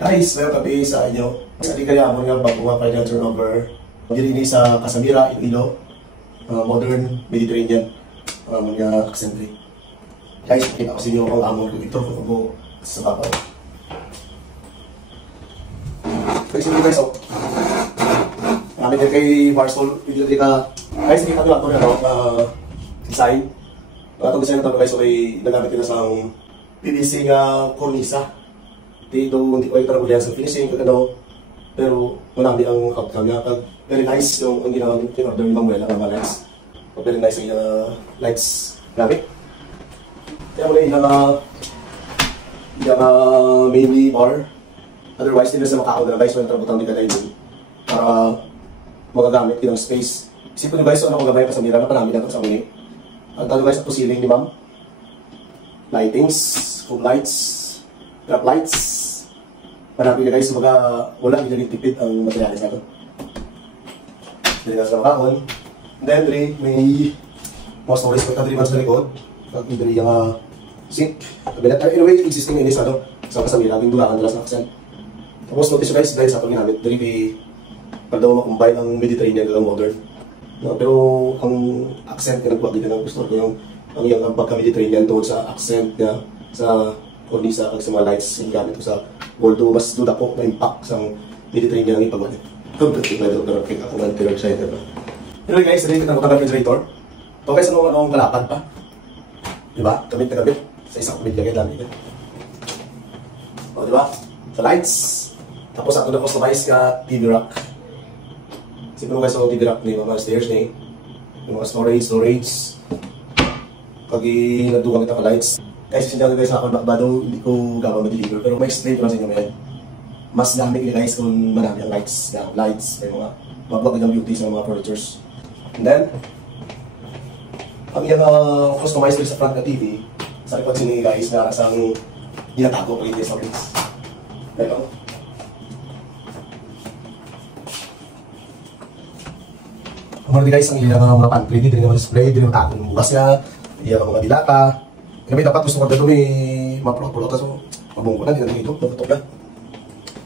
Guys, welcome sa inyo. Sa di kaya mo nga bago nga turnover. Diri sa Casamira, Iloilo. Modern Mediterranean. Mga accent. Guys, kita ko sa inyo ang amon ko dito. Kung sa babaw. Guys, hindi guys, oh. Namin din kay Barsol. Video din ka. Guys, hindi ka ito na design. Itong design na ito guys, okay, nagamit nila sa PVC nga cornisa. Dito, hindi ko ay talaga sa finishing, ano. Pero, marami ang outcome niya. Very nice yung ang ginawa nito. Order yung Mamuela, ang mga lights. Very nice yung lights gamit. Kaya muna yung mainly bar. Otherwise, hindi na sa makakaw na guys, may trabutang di ka na yun. Para magagamit yun ang space. Isipin nyo guys, ano kung gabay pa sa mira, napanami na ito sa uni. Ang talo guys, ito ceiling ni ma'am. Lightings, foam lights, drop lights. Marami na guys, wala hindi tipid ang materialis na ito. Hindi na sa makakon. Then, may mga storage pa ito sa likod. At hindi yung sink. Anyway, existing inis na ito. Sa kasamira, yung dulangan nila sa accent. Tapos notice guys, dahil sa itong ginamit, dari pag daw makumbine ang Mediterranean ng modern. No, pero ang accent na nagbuwag dito ng gusto ko yung pagka-Mediterranean tungkol sa accent niya sa cornisa at sa mga lights yung gamit ko sa although mas duda po na impact sa Mediterranean ang ipagwali. Completely level pero pick ako ng Taylor side ba. Anyway guys, rin kita ng refrigerator. Ito guys, anong kalapad pa? Diba? Gamit na gamit sa isang kumidya kayo dami. O diba? Sa lights. Tapos ato na customize ka TV rack. Sipin mo guys ang TV rack ni mga stairs ni yung mga storage. Pag nagdugang kita ka lights. Guys, sinigyan guys ako bakbado, hindi ko gawang ma-deliver. Pero may explain ko lang sa inyo ngayon. Mas dami nila guys kung marami ang lights. May mga magbag ng beauty sa mga furnitures. And then, ang yung customize sa front na TV, sa likod sini guys na kasang ginatago ko hindi sa lights. Pero, mga guys, ang ilang mga pantry, di rin naman display, di rin naman takong bukas niya, di rin mga dilata. Kaya dapat gusto ko dito may mapulot-pulot, so mabungko na, di natin ito, maputok na.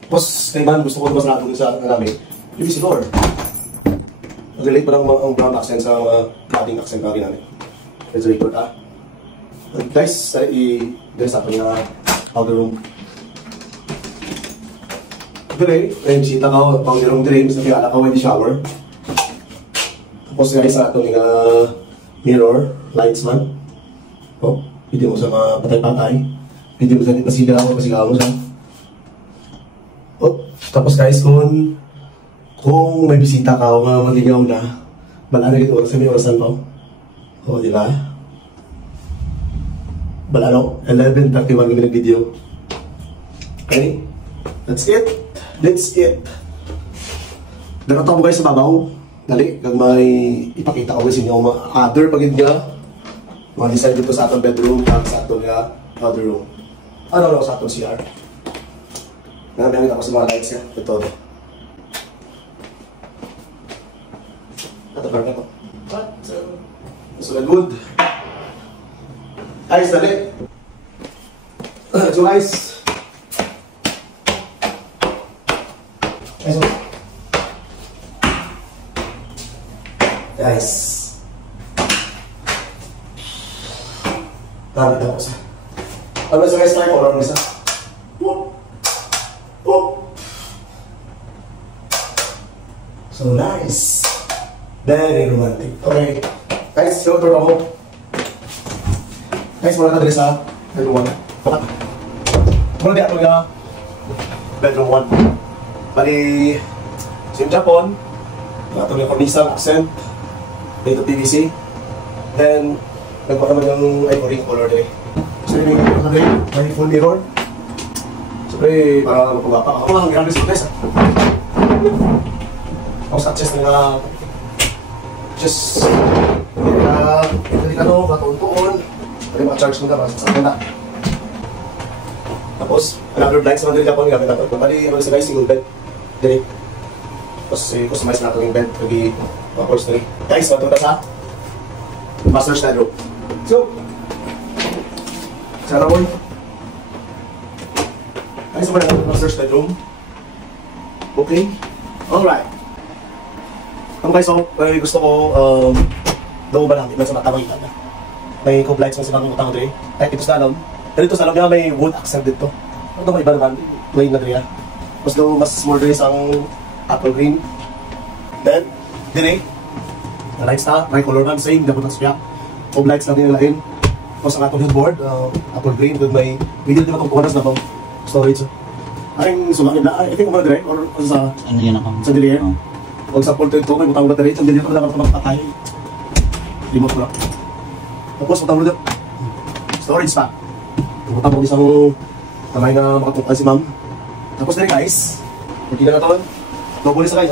Tapos, kaya man, gusto ko mas natin sa namin, PVC floor. Mag-relate pa lang ang brown accent sa mga cutting accent na namin. Let's record guys, i-dress up yung powder room. Dire, may bisita ka, powder room dire, mas nakilala ka when you shower. Tapos guys, sa itong mirror, lights man. Oh, pwede mo sa mga patay-patay. Pwede mo sa pasigaw mo siya. Oh, tapos guys, kung may bisita ka o maligaw na, bala na ito, sa may orasan pa. Oh, di ba? Bala no, 11:31 kami nag-video. Okay, that's it. Darato mo guys sa babaw. Dali, kag may ipakita ko sa inyo mga other pagid nga mga design dito sa atong bedroom at sa atong other room. Ano sa atong CR. Nagamit ako sa mga lights niya. Ito. Ito parang ito. So good. Guys, dali. So guys. Guys, gamit ako sa ano sa guys tayo ko lang isa so nice, very romantic. Okay guys, yung turn ako guys, muna na dali sa bedroom 1 muna di ako nga bedroom 1 bali sa Japon ito yung cornisa accent dito PVC. Then, nagpakaman yung ivory color din. So, may full mirror. Siyempre, para mapagwapa ako. Ang ginamit sa guys, ako sa access nila. Just, delikado, katuon-tuon. Pwede maka-charge mo na para sa kanda. Tapos, another blinds naman din Japon gamit natin. Bali, ano sa guys, single bed. Direct. Tapos, customize natin yung bed. Pagi, upholstery. Guys, matuta sa master's bedroom. So, sana boy. Guys, wala na master's bedroom. Okay. Alright. Guys, so, gusto ko, daw ba namin, sa matawagitan na. May cove lights na silang utang doon. Kahit dito sa alam. Pero dito sa alam niya, may wood accent dito. Ano may iba naman, plain na doon. Mas daw, mas more days ang apple green. Then, dire. Na lights na, tricolor man, same, dapat ang spiyak. Cove lights na din nalain. Tapos ang atong headboard, apple green, doon may, middle din itong kuhanas na itong storage. Aring sulangin na, I think umano dire, or sa, Ano yun ako? sa dire. Huwag sa pool to ito, may butang battery, sa dire ko na lang patay. Limot ko lang. Tapos butang mo dito. Storage pa. Butang mo isang kamay na makatungkal si ma'am. Tapos dire guys, cortina na ito. Double sa guys.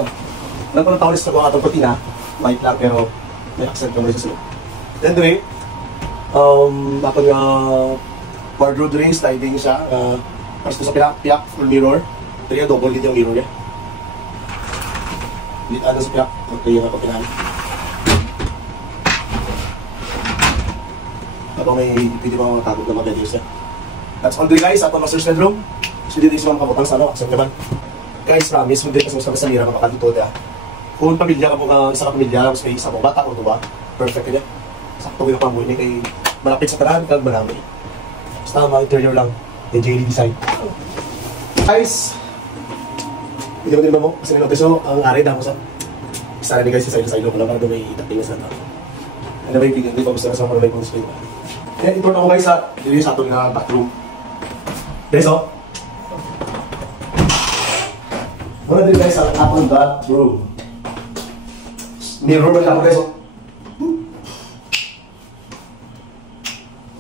Alam ko ng tawlis na kung atong cortina. White lang pero may accent yung resis mo. Then dire, dapat nga wardrobe dire, sliding siya. Tapos sa piyak full mirror. Dire double gid yung mirror niya. Litan na sa piyak. Okay yung kapinahan. Tapos may pwede pa mga tagot na mga bedrooms niya. That's all guys, at ang master's bedroom. So dito yung mga kabutang sa ano, accent naman. Guys, promise, hindi kasi sa mira ka makadito niya. Kung pamilya ka mo isa ka pamilya, mas may isa mong bata o diba? Perfect niya. Sakto yung pambuhay niya kay malapit sa tanahan, kag marami. Basta mga interior lang, yung JD design. Guys, hindi mo din mo, kasi may so ang ari na mo sa isa na ni guys sa side-side ko lang para may itating sa tao. Ano ba yung bigyan? Hindi pa gusto na sa mga live display ba? Kaya ito na ako guys sa ato na bathroom. Guys, oh. Wala din guys sa ato bathroom. Mirror ba lang guys, oh.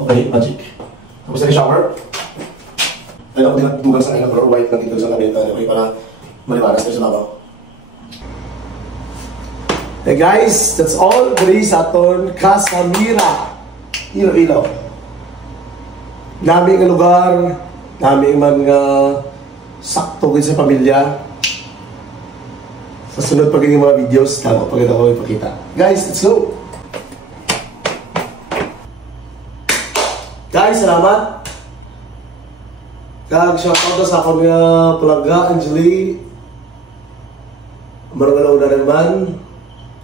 Okay, magic. Tapos na yung shower. Ayun ako din nagdugang sa ilang color white na dito sa nabenta. Okay, para maliwanas kayo sa labaw. Hey guys, that's all dari sa aton Casamira. Iloilo. Nami nga lugar, nami man nga sakto sa pamilya. Sa sunod pag mga videos, tama pag ako ipakita. Guys, let's go! Guys, salamat! Kag shoutout sa akong nga palaga, Anjali. Marangalaw na naman.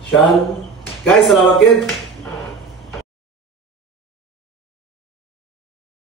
Sean. Guys, salamat kid!